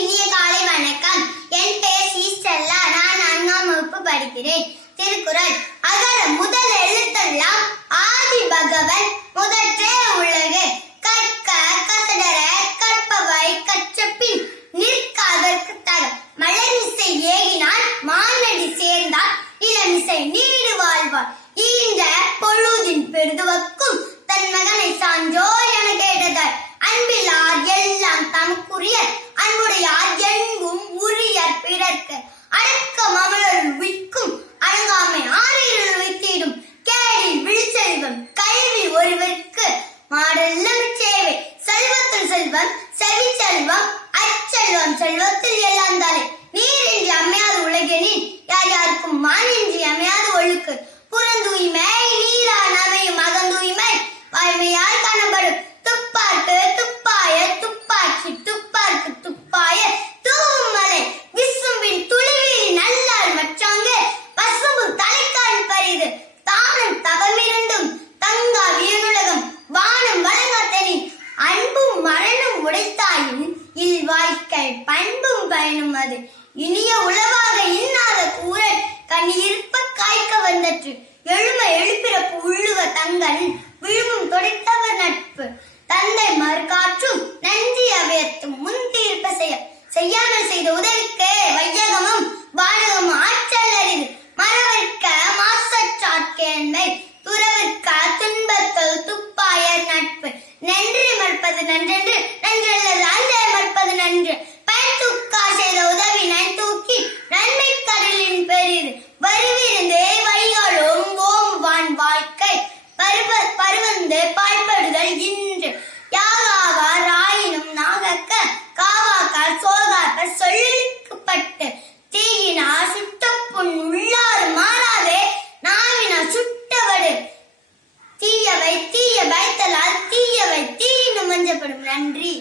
இனிய காலை வணக்கம். என் பெயர் சி ஸ்டெல்லா. நான் 4ஆம் வகுப்பு படிக்கிறேன். திருக்குறள். அகர முதல் எழுத்தெல்லாம் ஆதி பகவன் முதற்றே உலகு. கற்க கசடர கற்பவை கற்றபின் நிற்க அதற்கு தக. மலரிசை ஏகினால் மானடி சேர்ந்தால் இளமிசை நீடு வாழ்வார். ஈன்ற பொழுதின் பெருதுவக்கும் தன் மகனை சான்றோர் என கேட்டதார். அன்பிலார் எல்லாம் தமக்குரிய அன்புடையார் என்பும் உரியர் பிறர்க்கு. அடக்கம் அமலருள் உய்க்கும் அடங்காமை ஆறிருள் வைத்திடும். கேடில் விழிச்செல்வம் கல்வி ஒருவருக்கு மாடெல்லாம் சேவை. செல்வத்தில் செல்வம் செவி செல்வம் அச்செல்வம் செல்வத்தில் எல்லாம் தலை. நீரின்றி அமையாத உலகெனில் யார் யாருக்கும் மானின்றி அமையாத ஒழுக்கு. புறந்தூய்மை நீரான் அமையும் அகந்தூய்மை வாய்மையால் காணப்படும். துப்பார்க்கு துப்பாய துப்பாக்கி துப்பார்க்கு துப்பாய தூவும் மலை. விசும்பின் துளிவீரி நல்லால் மற்றாங்கு பசும்பு தலைக்கால் பரிது. தானம் தவமிருந்தும் தங்கா வியனுலகம் வானம் வழங்காத்தனின் அன்பும் மரணம் உடைத்தாயின் இல்வாய்க்கை பண்பும் பயனும் அது. இனிய உளவாக இன்னாத கூறல் கண் இருப்ப காய்க்க வந்தற்று. எழும எழுப்பிறப்பு உள்ளுக தங்கன் விழுவும் தொடைத்தவர் நட்பு. தந்தை மறுகாற்றும் நன்றி அவையத்தும் முன் தீர்ப்ப செய்யாமல் செய்த உதவிக்கு வையகமும் வானகமும் ஆற்றல் அரிது. மறவிற்க மாசற்றாட்கேண்மை துறவிற்க துன்பத்தல் துப்பாயர் நட்பு. நன்றி மறுப்பது நன்றென்று நன்றல்லது அன்றே மறுப்பது நன்று. பயன் தூக்கா செய்த உதவி நன் தூக்கி நன்மை கடலின் பெரிது. வருவிருந்தே வைகளும் ஓம்புவான் வாழ்க்கை பருவந்து பாய்படுதல் இன்று. யாகாவார் ஆயினும் நாகக்க காவாக்கால் சோகாக்க சொல்லிக்கப்பட்டு. தீயினால் சுட்ட புண் உள்ளாறு மாறாதே நாவினால் சுட்டவடு. தீயவை தீய பயத்தலால் தீயவை தீயினும் மஞ்சப்படும். நன்றி.